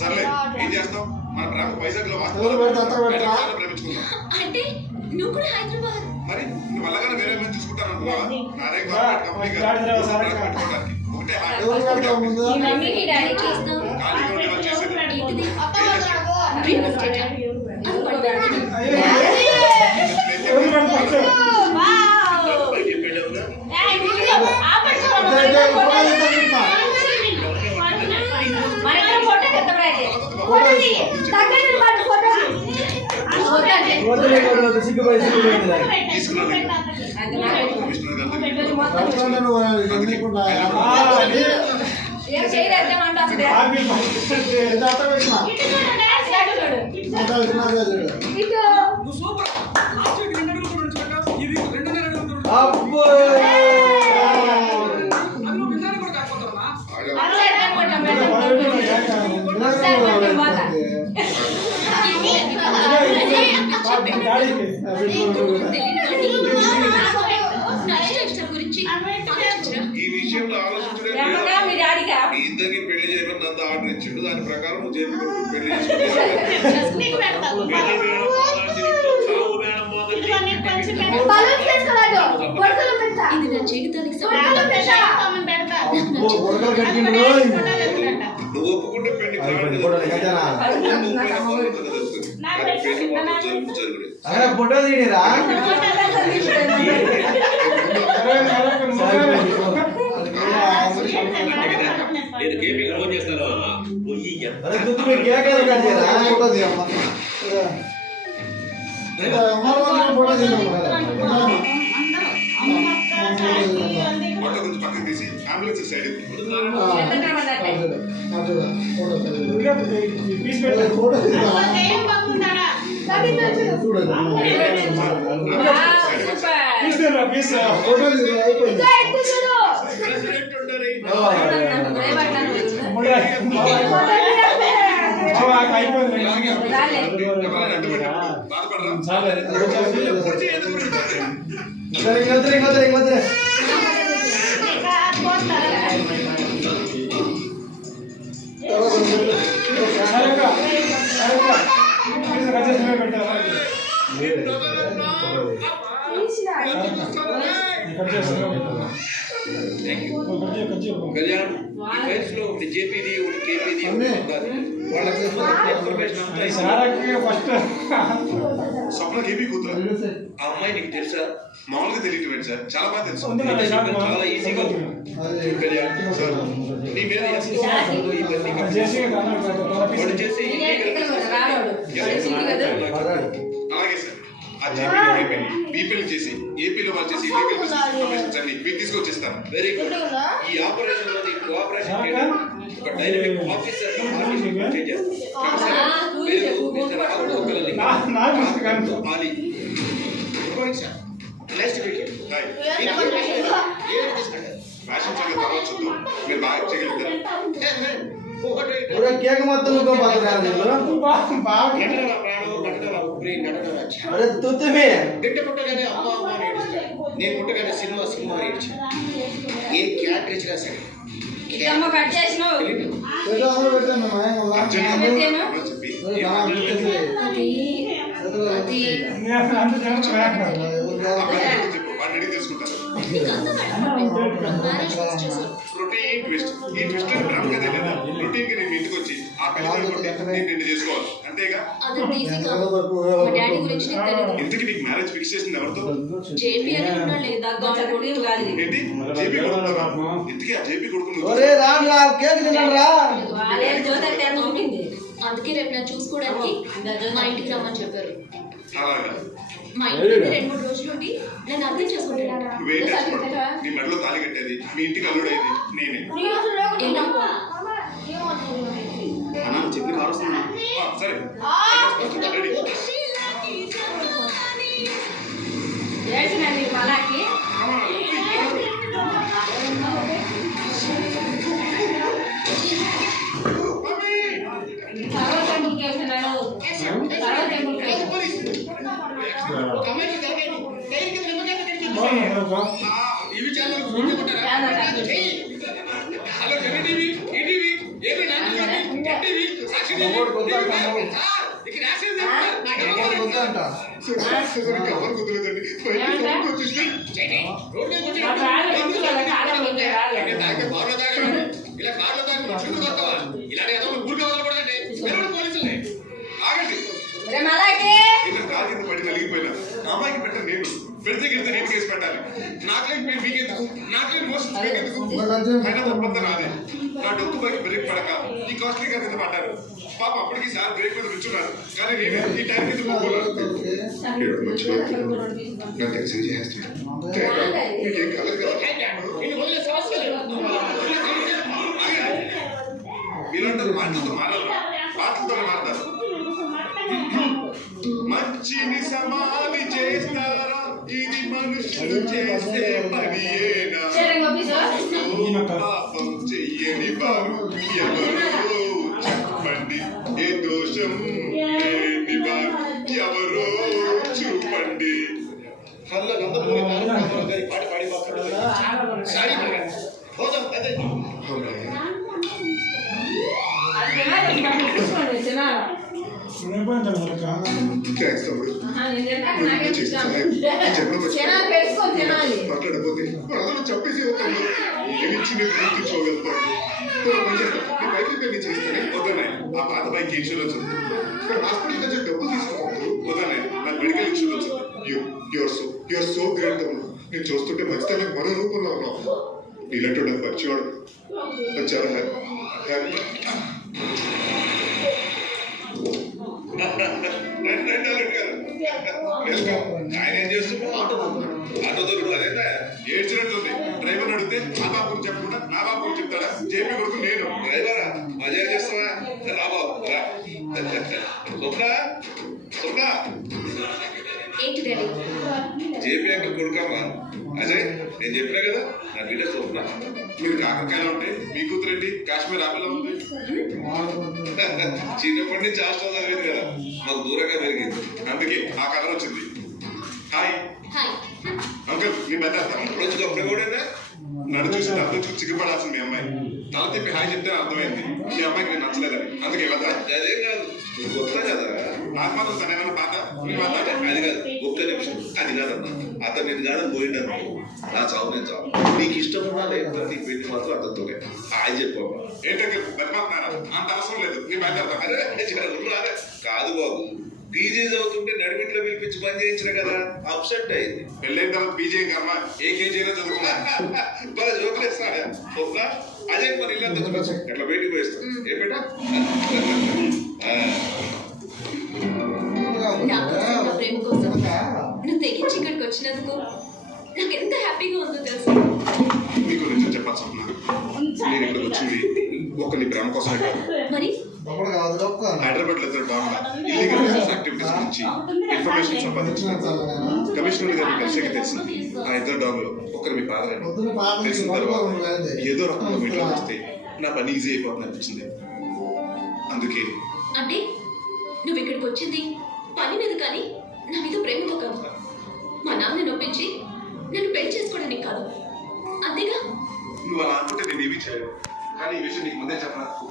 సర్లే ఏం చేస్తాం మన ప్రేమ వైజాగ్ లో అంటే నువ్వు కూడా హైదరాబాద్ మరి నువ్వు అలాగే వేరే మంది చూసుకుంటాను అనుకున్నావా నాదే గవర్నమెంట్ ఈ విషయంలో ఆలోచించడం ఇద్దరికి పెళ్లి చేయమని నంత ఆర్డర్ ఇచ్చిండు దాని ప్రకారం జేబీ పెళ్లి నువ్వు ఒప్పుకుంటే పెళ్లి ఫోటో తీయరా నేను కేపీ ఫోన్ చేస్తాను పక్కన తీసి అంబులెన్స్ సైడ్ కళ్యాణ్ జేపీది కేపీది వాళ్ళకి ఇన్ఫర్మేషన్ స్వప్న కేపీ కూతురు ఆ అమ్మాయి నీకు తెలుసా? మామూలుగా తెలియటం సార్ చాలా బాగా తెలుసు చాలా ఈజీగా కళ్యాణ్ నీ మీద అలాగే సార్ ఆ బీపీలు చేసి ఏపీలో వాళ్ళు చేసి మీకు తీసుకొచ్చేస్తాను. Very good. ఈ ఆపరేషన్ లో కోఆపరేషన్ ఒక డైనమిక్ ఆఫీసర్ ఫ్యాషన్ సంగతి తర్వాత చూద్దాం. మీరు బాగా చేయగలుగుతారు. కేక్ మొత్తం పుట్టగానే అమ్మ అమ్మ ఏడుస్తాడు. నేను పుట్టగానే సినిమా సినిమా ఏడ్చాను. ఏ క్యారెక్టర్ ఇచ్చినా సరే తీసుకుంటారు. Routine twist. ఈ ట్విస్ట్ రొటీన్ కి నేను ఇంటికి వచ్చి ఆ పిల్లలు చేసుకోవాలి అంతేగా. ఇంటికి నీకు మ్యారేజ్ ఫిక్స్ చేసింది ఎవరితో? జేపీ ఇంటికి ఆ జేపీ కొడుకు అందుకే రేపు నేను చూసుకోవడానికి మా ఇంటికి రమ్మని చెప్పారు. అలాగా మా ఇంటికి 2-3 రోజులు ఉండి నేను అర్థం చేసుకుంటాను. నీ మెడలో తాళి కట్టేది మీ ఇంటికి అల్లుడేది నేనే. చెప్పి కావస్తున్నా సరే ఇవి ఛానల్ ఫోన్ చేయమంటారా? చెయ్యి. హలో జమి టీవీ, ఈటీవీ, ఏపీ నాటి టీవీ, సాక్షి టీవీ, సార్, ఇక్కడ రాసేది నా ఎవరు వద్దంట. కవర్ కుదరదండి చేయండి. రోడ్ మీద కూర్చోండి. తాగితే బార్లో తాగండి. ఇలా కార్లో తాగి చుట్టూ కొడతావా? ఇలాంటి ఏదో ఊరికే వదలకూడదండి. మీరు పోలీసులే. ఆగండి ఇట్లా కాలు కింద పడి నలిగిపోయినా అమ్మాయికి పెట్ట నేను పెడితే గిడితే నేను కేసు పెట్టాలి. నాకులేని మీరు మీకెందుకు, నాకులేని మోసం మీకెందుకు? అయినా తప్పంతా నాదే. నా డొక్కు పైకి బ్రేక్ పడక ఈ కాస్ట్లీ గారి మీద పడ్డారు. పాప అప్పటికి సార్ బ్రేక్ మీద కూర్చున్నారు, కానీ నేను ఈ టైం మీద పోకూడదు. నాకు ఎక్సైజ్ చేస్తున్నాడు మీకేం కలదు కదా. నిన్ను వదిలే సమస్య లేదు. మీరంటారు మాటలతో మారాలి, పాటలతో మారతారు. మంచిని సమాధి చేస్తారా, ఇది మనుషులు చేసే పనియేనా? పాపం చెయ్యని వారు ఎవరో చెప్పండి, ఏ దోషం లేని వారు ఎవరో చూపండి. కళ్ళ నందమూరి తారక గారి పాట పాడి మాట్లాడారు. సారీ పోదాం అదే. థ్యాంక్స్ తమ్ముడు. మాట్లాడకపోతే అందరూ చెప్పేసి తమ్ముడు ఏమిచ్చి నేను గుర్తించుకోగలుగుతాను. బైక్ చేస్తానే వద్దనే ఆ పాత బైక్ ఇన్సూరెన్స్ ఉంది, హాస్పిటల్ నుంచి డబ్బు తీసుకుంటాను వద్దనే నాకు మెడికల్ ఇన్సూరెన్స్ ఉంది. యూఆర్ సో గ్రేట్ తమ్ముడు. నేను చూస్తుంటే మంచితనం మరో రూపంలో ఉన్నావు. నీలాంటి నాకు పరిచయం చాలా హ్యాపీ. ఆయన ఏం చేస్తున్నావు? ఆటో దొరుకుతుంది అదేందా ఏడ్చినట్టుంది. డ్రైవర్ అడిగితే మా బాబు చెప్పకుండా నా బాబు చెప్తాడా? జేపీ కొడుకు నేను డ్రైవరా మజా చేస్తావా? రాబాబు రా. స్వప్న ఏంటి డాడీ? జేపీ అంకల్ కొడుకమ్మా అజయ్. నేను చెప్పినా కదా నా బిడ్డ స్వప్న. మీరు కాకరకాయలు ఉంటే మీ కూతురేంటి కాశ్మీర్ ఆపిల్ ఉంది. చిన్నప్పటి నుంచి హాస్టల్ చదివింది కదా, మాకు దూరంగా పెరిగింది, అందుకే ఆ కలర్ వచ్చింది. Hi hi. అంకల్ మీ పెద్ద ఇప్పుడు వచ్చి అప్పుడే కూడా నన్ను చూసి అర్థం చూసి చిక్కుపడాల్సింది మీ అమ్మాయి. తల తిప్పి హాయ్ చెప్తే అర్థమైంది మీ అమ్మాయికి నేను నచ్చలేదని, అందుకే కదా. అదేం కాదు కొత్త కదా, నాకు మాత్రం తన ఏమైనా పాత మీ పాత అది కాదు. ఒక్క నిమిషం అది కాదన్నా, అతను నేను కాదని పోయిండను నా చావు నేను చావు. నీకు ఇష్టం ఉన్నా లేకపోతే నీకు పెళ్లి మాత్రం అతనితోనే హాయ్ చెప్పమ్మా. ఏంటంటే బతిమాతున్నారా? అంత అవసరం లేదు, నీ బయలుదేరతా. అదే రాదే కాదు బాబు, పీజీ చదువుతుంటే నడిమిట్లో పిలిపించి పని చేయించిన కదా, అప్సెట్ అయింది. పెళ్ళైన తర్వాత పీజీ కమ్మా ఏ కేజీ అయినా చదువుకున్నా బాగా జోకులేస్తాడా స్వప్న? అదే మరి ఇల్లంతా చూడొచ్చు అట్లా బయటికి పోయిస్తాం. ఏ బేట నా కోసం, నా ప్రేమ కోసం నువ్వు తెగించి ఇక్కడికి వచ్చినందుకు నాకు ఎంత హ్యాపీగా ఉందో తెలుసు. మీకు నిజం చెప్పాలి స్వప్న, నేను ఇక్కడికి వచ్చింది ఒకరి ప్రేమ కోసం కాదు. మరి హైదరాబాద్ లో ఇద్దరు బాగున్నా ఇల్లీగల్ బిజినెస్ యాక్టివిటీస్ గురించి ఇన్ఫర్మేషన్ సంపాదించిన కమిషనర్ గారిని కలిసాక తెలిసింది. ఆ ఇద్దరు డాగులు ఒకరు మీ ఫాదర్ అని తెలిసిన తర్వాత ఏదో రకంగా మీట్లో వస్తే నా పని ఈజీ అయిపోతుంది అనిపించింది. అందుకే అంటే నువ్వు ఇక్కడికి వచ్చింది పని మీద కానీ నా మీద ప్రేమతో కాదు. మా నాన్నని నొప్పించి నన్ను పెళ్లి చేసుకోవడానికి కాదు, అంతేగా? నువ్వు అలా అనుకుంటే నేను ఏమీ చేయను, కానీ ఈ విషయం నీకు ముందే చెప్పినందుకు